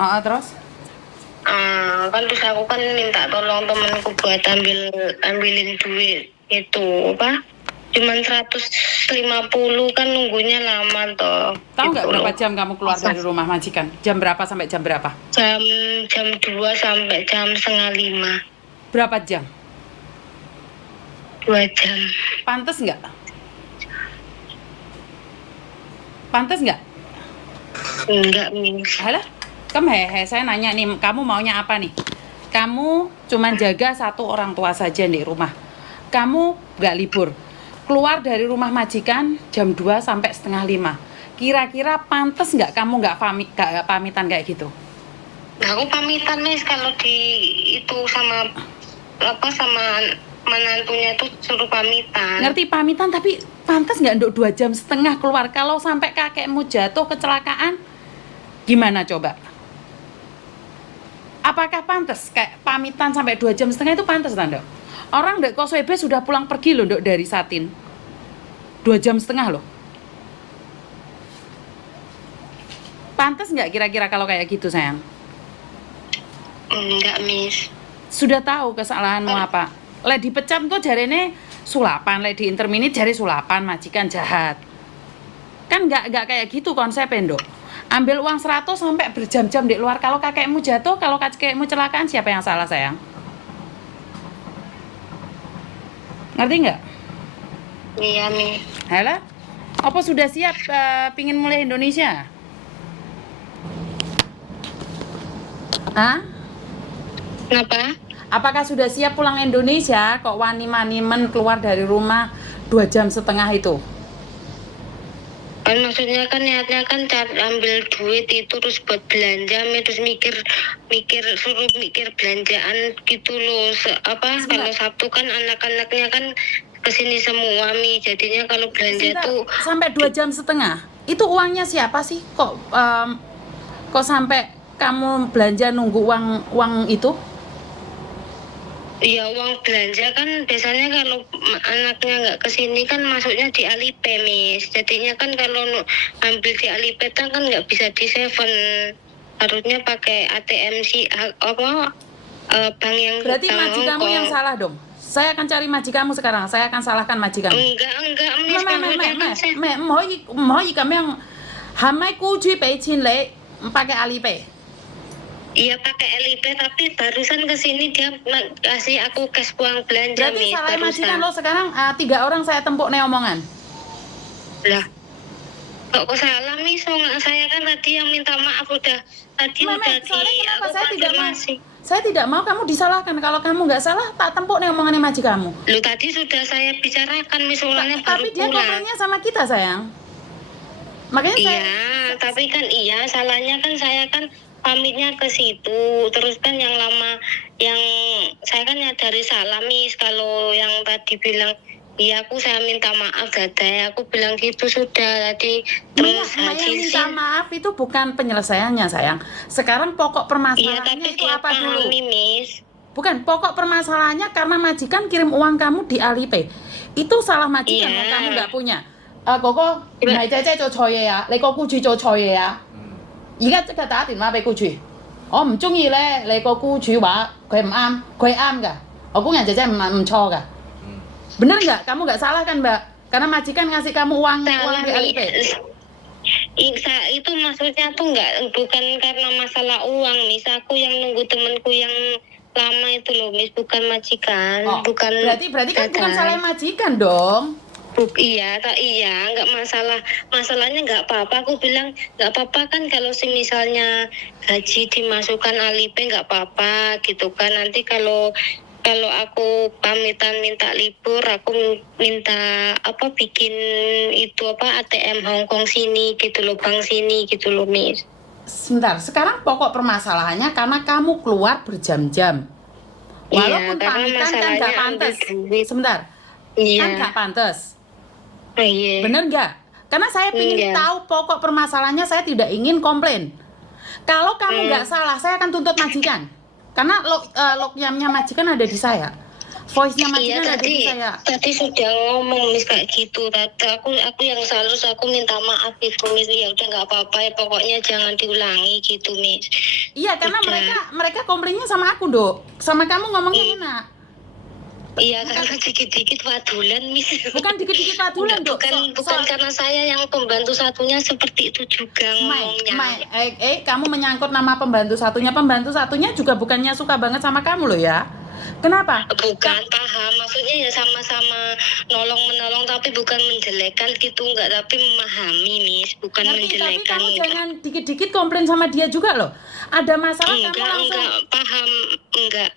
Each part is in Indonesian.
Terus? Kan terus aku kan minta tolong temanku buat ambilin duit itu apa? Cuman 150 kan nunggunya lama toh. Tahu nggak gitu berapa loh. jam kamu keluar dari rumah majikan? Jam berapa sampai jam berapa? Jam 2 sampai jam setengah 5. Berapa jam? 2 jam. Pantes nggak? Pantes nggak? Enggak, Miss. Halah, saya nanya nih, kamu maunya apa nih? Kamu cuman jaga satu orang tua saja di rumah. Kamu nggak libur. Keluar dari rumah majikan jam 2 sampai setengah 5. Kira-kira pantes nggak kamu nggak pamitan kayak gitu? Nah, aku pamitan, Miss, kalau di itu sama menantunya tuh suruh pamitan. Ngerti pamitan, tapi pantas nggak untuk 2,5 jam keluar? Kalau sampai kakekmu jatuh kecelakaan, gimana coba? Apakah pantas kayak pamitan sampai 2,5 jam itu pantas, Tanda? Orang dek Koswebe sudah pulang pergi loh, dok, dari Satin. 2,5 jam loh. Pantas nggak kira-kira kalau kayak gitu, sayang? Enggak, Miss. Sudah tahu kesalahanmu apa? Lek dipecat kok jarene sulapan, lek di interminit jari sulapan, majikan jahat. Kan nggak kayak gitu konsepnya, Dok. Ambil uang 100 sampai berjam-jam di luar. Kalau kakekmu jatuh, kalau kakekmu celakaan, siapa yang salah, sayang? Ngerti nggak? Iya, Miss. Halo? Apa sudah siap pingin mulai Indonesia? Hah? Kenapa? Apakah sudah siap pulang Indonesia? Kok wani-manimen keluar dari rumah 2,5 jam itu? Kan maksudnya kan niatnya kan ambil duit itu terus buat belanja, terus suruh mikir belanjaan gitu loh. Kalau Sabtu kan anak-anaknya kan kesini semua, Mi. Jadinya kalau belanja tuh sampai 2,5 jam. Itu uangnya siapa sih? Kok sampai kamu belanja nunggu uang itu? Iya, uang belanja kan biasanya kalau anaknya nggak kesini kan masuknya di Alipay, Miss. Jadinya kan kalau ambil di Alipay kan nggak bisa di Seven, harusnya pakai ATM bank yang berarti majikanmu yang salah dong. Saya akan cari majikanmu sekarang. Saya akan salahkan majikanmu. Enggak, Miss. Mau kami yang hamai kuji peicin le pakai Alipay. Iya, pakai Alipay, tapi barusan kesini dia kasih aku cash uang belanja. Berarti salah majikan lo sekarang. 3 orang saya tempuk nih omongan. Lah, kok salah, Miss? Saya kan tadi yang minta maaf udah saya tidak mau kamu disalahkan. Kalau kamu nggak salah, tak tempuk nih omongannya majikanmu. Lu tadi sudah saya bicarakan, Miss, ulangnya baru tapi dia komennya sama kita, sayang. Makanya tapi kan salahnya kan saya kan pamitnya ke situ, terus kan yang lama yang saya kan nyadari salah, Miss. Kalau yang tadi bilang saya minta maaf, Dada, aku bilang gitu sudah tadi. Terus minta maaf itu bukan penyelesaiannya, sayang. Sekarang pokok permasalahannya itu apa dulu, Miss? Bukan, pokok permasalahannya karena majikan kirim uang kamu di Alipay. Itu salah majikan, kamu nggak punya. Koko, nai cece做錯嘢啊！你個僱主做錯嘢啊！而家即刻打電話俾僱主。我唔中意咧，你個僱主話佢唔啱，佢啱㗎。我工人姐姐唔錯㗎。Bener nggak? Kamu nggak salah kan, Mbak? Karena majikan ngasih kamu uang di Alipay. Itu maksudnya tuh bukan karena masalah uang, Miss. Aku yang nunggu temanku yang lama itu loh, Miss, bukan majikan. Bukan. Berarti kan bukan salah majikan dong. Iya, nggak masalah. Masalahnya nggak apa-apa. Aku bilang nggak apa-apa kan kalau misalnya gaji dimasukkan Alipay nggak apa-apa gitu kan. Nanti kalau aku pamitan minta libur, aku minta bikin itu ATM Hongkong sini gitu loh, bank sini gitu loh, Miss. Sebentar, sekarang pokok permasalahannya karena kamu keluar berjam-jam. Walaupun pamitan kan nggak pantas. Sebentar, kan nggak pantas. Iya. Bener nggak? Karena saya ingin tahu pokok permasalahannya, saya tidak ingin komplain. Kalau kamu nggak salah, saya akan tuntut majikan. Karena logyamnya majikan ada di saya. Voice-nya Iya majikan ada di tadi saya. tadi sudah ngomong Miss kayak gitu. Tadi aku yang salus, aku minta maaf gitu Miss. Ya udah nggak apa-apa ya, pokoknya jangan diulangi gitu Miss. Iya, karena Udah. mereka komplainnya sama aku, Dok. Sama kamu ngomongnya enak. Iya karena dikit-dikit wadulan Miss. Bukan dikit-dikit padulan, Dok. Bukan karena saya yang pembantu satunya seperti itu juga ngomongnya. Kamu menyangkut nama pembantu satunya. Pembantu satunya juga bukannya suka banget sama kamu loh ya. Kenapa? Bukan paham, maksudnya ya sama-sama nolong-menolong tapi bukan menjelekan gitu, enggak, tapi memahami Miss, bukan Ngerti, tapi menjelekan. kamu jangan dikit-dikit komplain sama dia juga loh. Ada masalah kamu langsung. Enggak, paham, enggak.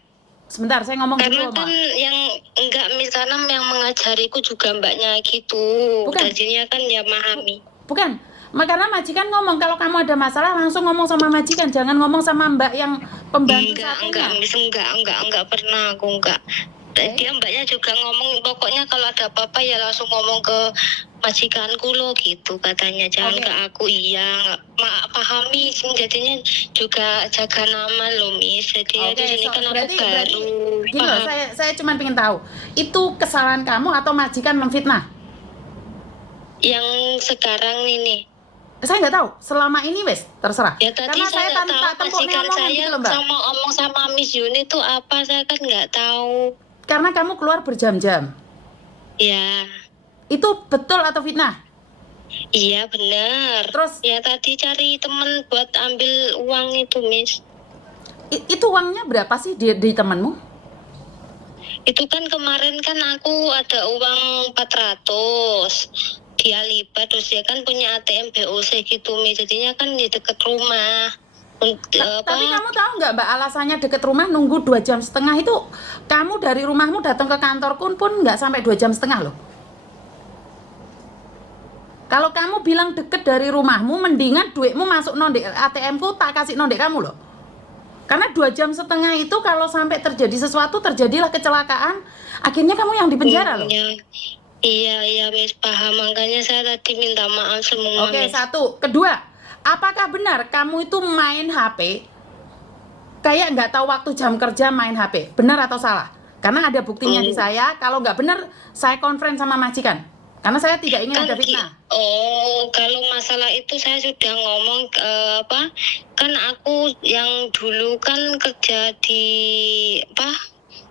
Sebentar, saya ngomong Karena dulu, kan Ma. yang enggak misalnya yang mengajariku juga mbaknya gitu. Bukan. Jadinya kan ya memahami. Bukan. Karena majikan ngomong kalau kamu ada masalah langsung ngomong sama majikan, jangan ngomong sama mbak yang pembantu satunya. Miss, enggak pernah aku enggak. Dia mbaknya juga ngomong pokoknya kalau ada apa-apa ya langsung ngomong ke majikanku loh gitu katanya, jangan ke aku. Iya, pahami, jadinya juga jaga nama loh Miss. Jadi di sini kan aku baru. Gini loh, saya cuma pengen tahu itu kesalahan kamu atau majikan memfitnah? Yang sekarang ini Saya nggak tahu. Selama ini wes terserah. ya tadi Karena saya nggak tahu majikan saya gitu loh, Mbak. sama omong sama Miss Yuni itu apa, saya kan nggak tahu. Karena kamu keluar berjam-jam. Ya. Itu betul atau fitnah? Iya benar. Terus ya tadi cari temen buat ambil uang itu Miss. Itu uangnya berapa sih di temanmu? Itu kan kemarin kan aku ada uang 400 di Alipay, terus dia kan punya ATM BOC gitu Miss, jadinya kan di deket rumah. Tapi kamu tahu nggak Mbak, alasannya deket rumah nunggu 2,5 jam itu, kamu dari rumahmu datang ke kantor pun nggak sampai 2,5 jam loh. Kalau kamu bilang deket dari rumahmu, mendingan duitmu masuk nondek ATM ku, tak kasih nondek kamu loh. Karena 2,5 jam itu kalau sampai terjadi sesuatu, terjadilah kecelakaan, akhirnya kamu yang di penjara loh. Iya Miss, paham, makanya saya tadi minta maaf semua. Oke, satu. Kedua, apakah benar kamu itu main HP kayak nggak tahu waktu jam kerja main HP? Benar atau salah? Karena ada buktinya di saya. Kalau nggak benar, saya konfront sama majikan. Karena saya tidak ingin ada fitnah. Kalau masalah itu saya sudah ngomong kan aku yang dulu kan kerja di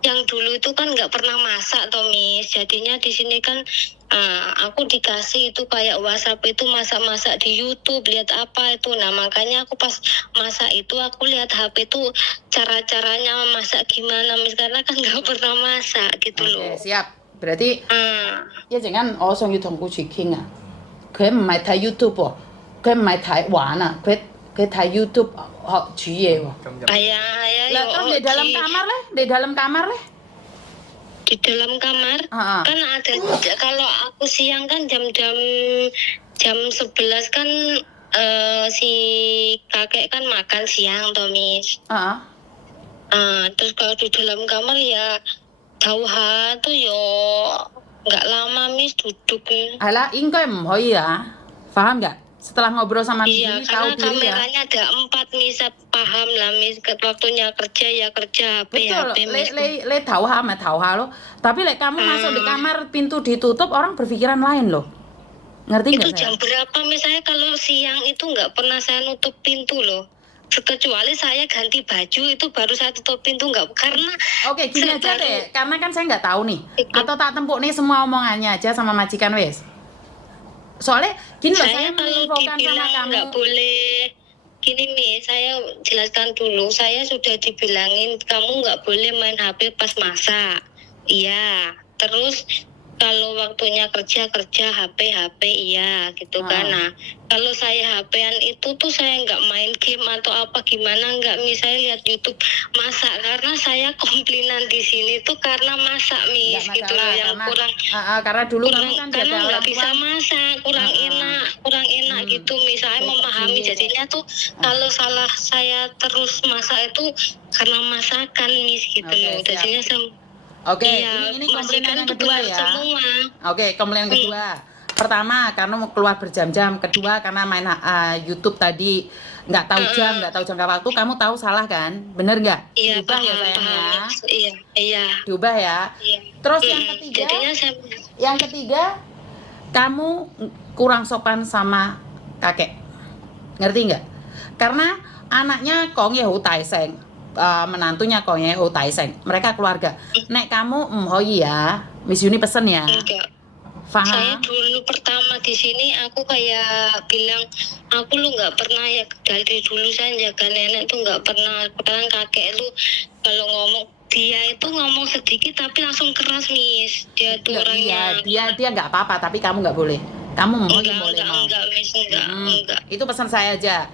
yang dulu itu kan nggak pernah masak toh Miss, jadinya di sini kan aku dikasih itu kayak WhatsApp itu masak-masak di YouTube, lihat apa itu. Nah makanya aku pas masak itu aku lihat HP itu cara-caranya masak gimana Miss, karena kan nggak pernah masak gitu loh. Oke, siap. Berarti 一陣間我想要同顧住傾啊，佢唔係睇 YouTube 喎，佢唔係睇玩啊，佢睇 YouTube 學煮嘢喎。Lah terus di dalam kamar leh, di dalam kamar leh. Di dalam kamar kan ada, kalau aku siang kan jam 11 kan si kakek kan makan siang toh Miss. Terus kalau di dalam kamar ya Tauha tuh yo nggak lama Miss duduk. Alah, 應該唔可以啊，paham nggak? Setelah ngobrol sama Miss Yuni, tahu diri ya. Kameranya ada 4 Miss, paham lah Miss, waktunya kerja ya kerja, Betul, Miss. le tauha sama tauha lo. Tapi le kamu masuk di kamar, pintu ditutup, orang berpikiran lain loh. Ngerti nggak? Itu jam berapa misalnya kalau siang itu nggak pernah saya nutup pintu loh. Kecuali saya ganti baju itu baru saya tutup pintu, nggak, karena Oke, gini aja deh, karena kan saya nggak tahu nih, atau tak tempuk nih semua omongannya aja sama majikan wes. Soalnya gini loh, saya menginfokan sama kamu nggak boleh. Gini Miss, saya jelaskan dulu, saya sudah dibilangin kamu nggak boleh main HP pas masak. Iya, terus kalau waktunya kerja HP iya gitu kan. Nah kalau saya HP-an itu tuh saya nggak main game atau apa gimana, nggak, misalnya lihat YouTube masak, karena saya komplainan di sini tuh karena masak Miss gitu loh, yang kurang karena dulu kamu kan karena nggak bisa masak, kurang enak gitu Miss, saya memahami. Jadinya tuh kalau salah saya terus masak itu karena masakan Miss gitu loh. Jadinya Oke, ini komplainan yang kedua ya. Oke, komplainan kedua. pertama karena mau keluar berjam-jam, kedua karena main YouTube tadi nggak tahu jam, nggak tahu jangka waktu, kamu tahu salah kan? Bener nggak? Iya, Diubah ya paham, sayang ya. paham. Iya, iya. Diubah ya. Iya. Terus Jadinya saya yang ketiga, kamu kurang sopan sama kakek. Ngerti nggak? Karena anaknya kong ye hu tai seng, menantunya kong ye hu tai seng. Mereka keluarga. Nek kamu hoi ya, Miss Yuni pesen ya. enggak. Paham? Saya dulu pertama di sini aku kayak bilang aku lu nggak pernah ya, dari dulu saya jaga nenek tuh nggak pernah. Padahal kakek lu kalau ngomong, dia itu ngomong sedikit tapi langsung keras, Miss. Dia tuh Nggak, orangnya dia nggak apa-apa, tapi kamu nggak boleh. Kamu mau boleh mau. enggak, Miss, enggak. Itu pesan saya aja.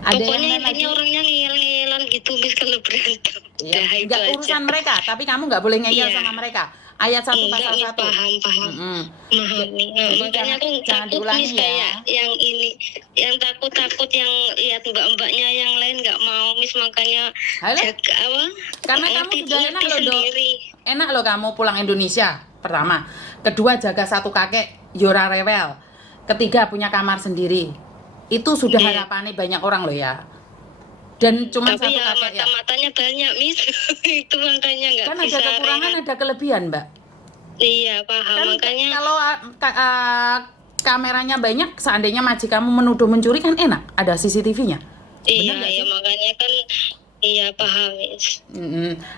Ada yang Pokoknya lain lagi? intinya orangnya ngeyel-ngeyelan gitu, Miss, kalau berantem. Iya, Dah, itu nggak aja. urusan mereka, tapi kamu nggak boleh ngeyel Iya. sama mereka. Ayat 1 Enggak, pasal Miss, 1. paham. Mm-mm. Memahami. Jadi Makanya aku jangan takut, diulangi Miss, ya. kayak yang ini, yang takut yang lihat mbak-mbaknya yang lain nggak mau, Miss, makanya Halo? jaga apa? Karena kamu ngerti- sudah enak ngerti loh, Dok. sendiri. Enak loh kamu pulang Indonesia. Pertama, kedua jaga satu kakek, Yora rewel. Ketiga punya kamar sendiri. Itu sudah Iya. harapannya banyak orang loh ya. Dan cuma Tapi satu ya kakek ya. mata-matanya banyak, Miss. Itu makanya nggak Kan bisa ada kekurangan, rela. ada kelebihan, Mbak. Iya, paham. Kan Makanya kalau kameranya banyak, seandainya majikanmu menuduh mencuri kan enak, ada CCTV-nya. iya, nggak iya, sih? makanya kan iya, paham, Miss.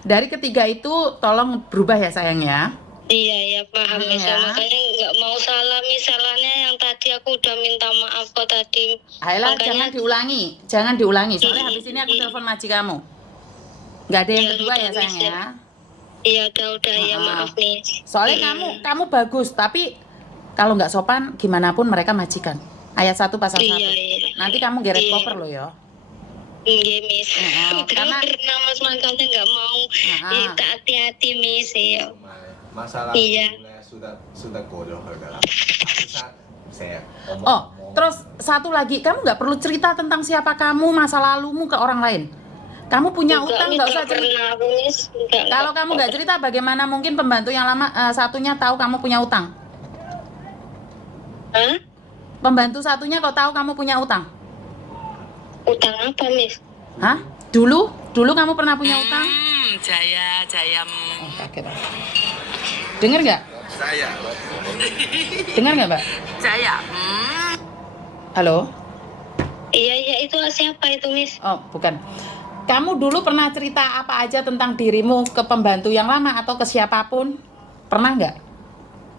Dari ketiga itu tolong berubah ya sayang ya. Iya, iya, paham, Miss. Ya. Makanya nggak mau salah, Miss. Salahnya yang tadi aku udah minta maaf kok tadi. Ayolah, Makanya- jangan diulangi. Soalnya habis ini aku telepon majikanmu. Nggak ada yang Ya, kedua ya udah, sayang Miss, ya. Iya, udah ya, maaf, Miss. Soalnya kamu bagus, tapi kalau nggak sopan gimana pun mereka majikan. Ayat 1 pasal 1. Iya. Nanti kamu geret Iya. koper loh ya. Iya, Miss. Heeh, Udah karena- pernah, Mas, makanya nggak mau. Heeh. Kita hati-hati, Miss. Iya. masalah Iya. sudah kodoh lah. Saya Oh, terus satu lagi, kamu nggak perlu cerita tentang siapa kamu, masa lalumu ke orang lain. Kamu punya utang, nggak usah cerita. Pernah, Miss. Enggak. Kalau kamu nggak cerita, bagaimana mungkin pembantu yang lama satunya tahu kamu punya utang? Hah? Pembantu satunya kok tahu kamu punya utang? Utang apa, Miss? Hah? Dulu kamu pernah punya utang? Jaya. Oh, kaget. Dengar nggak? saya Dengar nggak, Mbak? Jaya. Halo? Iya, itu siapa itu, Miss? Oh, bukan. Kamu dulu pernah cerita apa aja tentang dirimu ke pembantu yang lama atau ke siapapun? Pernah nggak?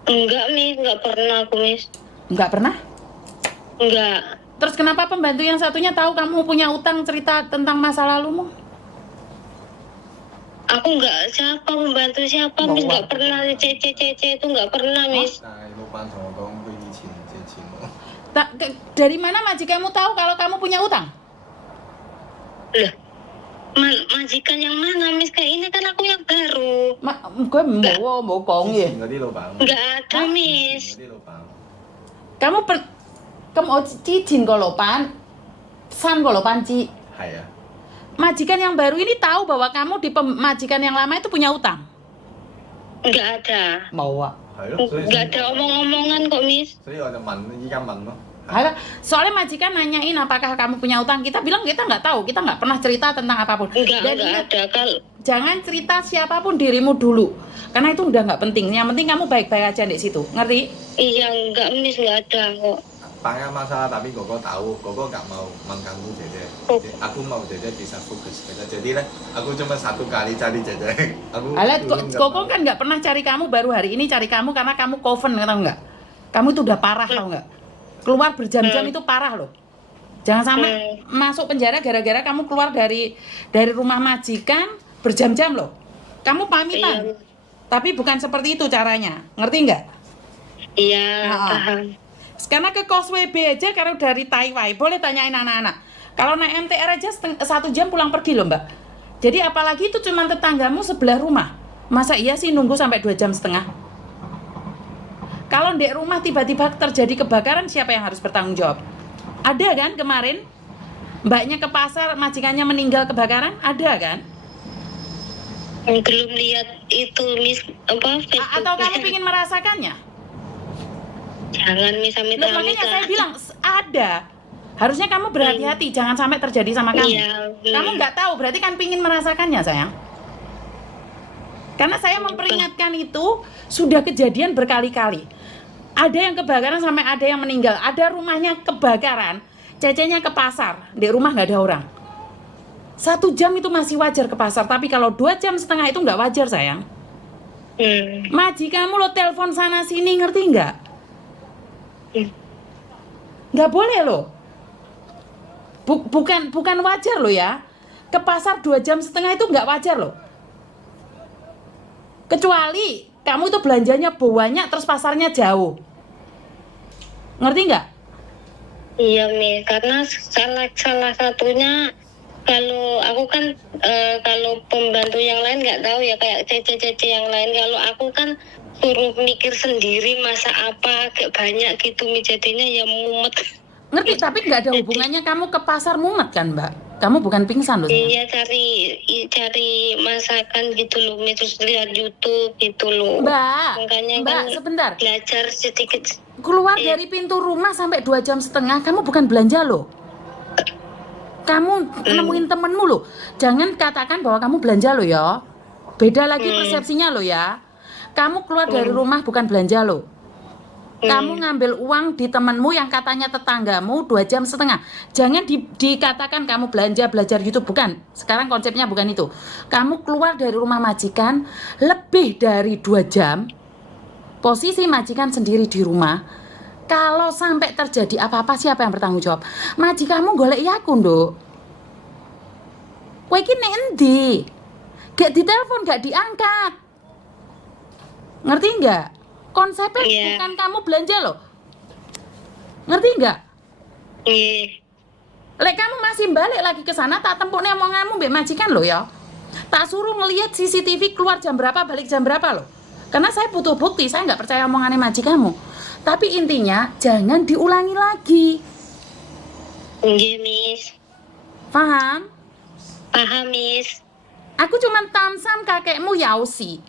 Enggak, Miss. Enggak pernah aku, Miss. Nggak pernah? Enggak. Terus kenapa pembantu yang satunya tahu kamu punya utang, cerita tentang masa lalumu? Aku enggak siapa membantu siapa, Miss. Bawa. Enggak pernah. Cece itu enggak pernah, Miss. 但係老闆同我講，佢以前借錢我。 Dari mana majikanmu tahu kalau kamu punya utang? Lah, majikan yang mana, Miss? Kayak ini kan aku yang baru. Gue mau kong 之 ya. 前嗰啲老闆。 Enggak ada, 之 Miss. 前嗰啲老闆。 Kamu cicin kolopan, san kolopan ci. 係啊。 Majikan yang baru ini tahu bahwa kamu di majikan yang lama itu punya utang. Enggak ada. Mau. 係咯，所以 Enggak ada omong-omongan kok, Miss. 所以我就問，依家問咯。 Halo, soalnya majikan nanyain apakah kamu punya utang. Kita bilang kita nggak tahu, kita nggak pernah cerita tentang apapun. Dan Enggak ingat, ada. Kalau jangan cerita siapapun dirimu dulu, karena itu udah nggak penting. Yang penting kamu baik-baik aja di situ, ngerti? iya enggak, Miss, enggak ada kok. Banyak masalah tapi Gogo tahu, Gogo nggak mau mengganggu Dede. Oh. Aku mau Dede bisa fokus kerja. Jadi lah, aku cuma satu kali cari Dede. Aku Alat dulu nggak Koko mau. kan nggak pernah cari kamu, baru hari ini cari kamu karena kamu coven, tau nggak? Kamu itu udah parah, tau nggak? Keluar berjam-jam itu parah loh. Jangan sampai masuk penjara gara-gara kamu keluar dari rumah majikan berjam-jam loh. Kamu pamitan, Iya. tapi bukan seperti itu caranya, ngerti nggak? Iya, Ah. paham. Karena ke Causeway Bay aja, kalau dari Taiwan, boleh tanyain anak-anak. Kalau naik MTR aja 1 jam pulang pergi loh mbak. Jadi apalagi itu cuma tetanggamu sebelah rumah. Masa iya sih nunggu sampai 2,5 jam? Kalau di rumah tiba-tiba terjadi kebakaran, siapa yang harus bertanggung jawab? Ada kan kemarin? Mbaknya ke pasar, majikannya meninggal kebakaran? Ada kan? Belum lihat itu, Miss, apa Facebook. Atau kamu ingin merasakannya? Jangan Loh, misal-misal makanya saya bilang ada. Harusnya kamu berhati-hati, jangan sampai terjadi sama kamu. Iya, Kamu nggak tahu, berarti kan pingin merasakannya, sayang. Karena saya memperingatkan itu sudah kejadian berkali-kali. Ada yang kebakaran sampai ada yang meninggal. Ada rumahnya kebakaran, cecenya ke pasar, di rumah nggak ada orang. 1 jam itu masih wajar ke pasar, tapi kalau 2,5 jam itu nggak wajar, sayang. Majikanmu lo telepon sana sini, ngerti nggak? Nggak boleh loh. Bukan wajar loh ya. Ke pasar 2,5 jam itu nggak wajar loh. Kecuali kamu itu belanjanya banyak terus pasarnya jauh. Ngerti nggak? Iya Mi, karena salah satunya kalau aku kan kalau pembantu yang lain nggak tahu ya, kayak cece-cece yang lain. Kalau aku kan suruh mikir sendiri masak apa agak banyak gitu, mi jadinya ya mumet. Ngerti, tapi nggak ada hubungannya kamu ke pasar mumet kan, Mbak? Kamu bukan pingsan loh, sayang. Iya, cari masakan gitu loh, mi, terus lihat YouTube gitu loh. Mbak, Makanya Mbak, kan sebentar. belajar sedikit. Keluar dari pintu rumah sampai 2,5 jam, kamu bukan belanja loh. Kamu nemuin temenmu loh. Jangan katakan bahwa kamu belanja loh ya. Beda lagi persepsinya loh ya. Kamu keluar dari rumah bukan belanja loh. Kamu ngambil uang di temenmu yang katanya tetanggamu 2,5 jam. Jangan dikatakan kamu belajar YouTube, bukan. Sekarang konsepnya bukan itu. Kamu keluar dari rumah majikan lebih dari 2 jam. Posisi majikan sendiri di rumah. Kalau sampai terjadi apa-apa, siapa yang bertanggung jawab? Majikanmu golek aku, Nduk. Kowe iki nek endi? Gak ditelepon, gak diangkat. Ngerti nggak? Konsepnya bukan kamu belanja loh. Ngerti nggak? Iya. Lek kamu masih balik lagi ke sana, tak tempuknya omonganmu mbek majikan loh ya. Tak suruh ngelihat CCTV keluar jam berapa, balik jam berapa loh. Karena saya butuh bukti, saya nggak percaya omongannya majikanmu. Tapi intinya jangan diulangi lagi. Iya, Miss. Paham? Paham, Miss. Aku cuman tamsam kakekmu Yausi.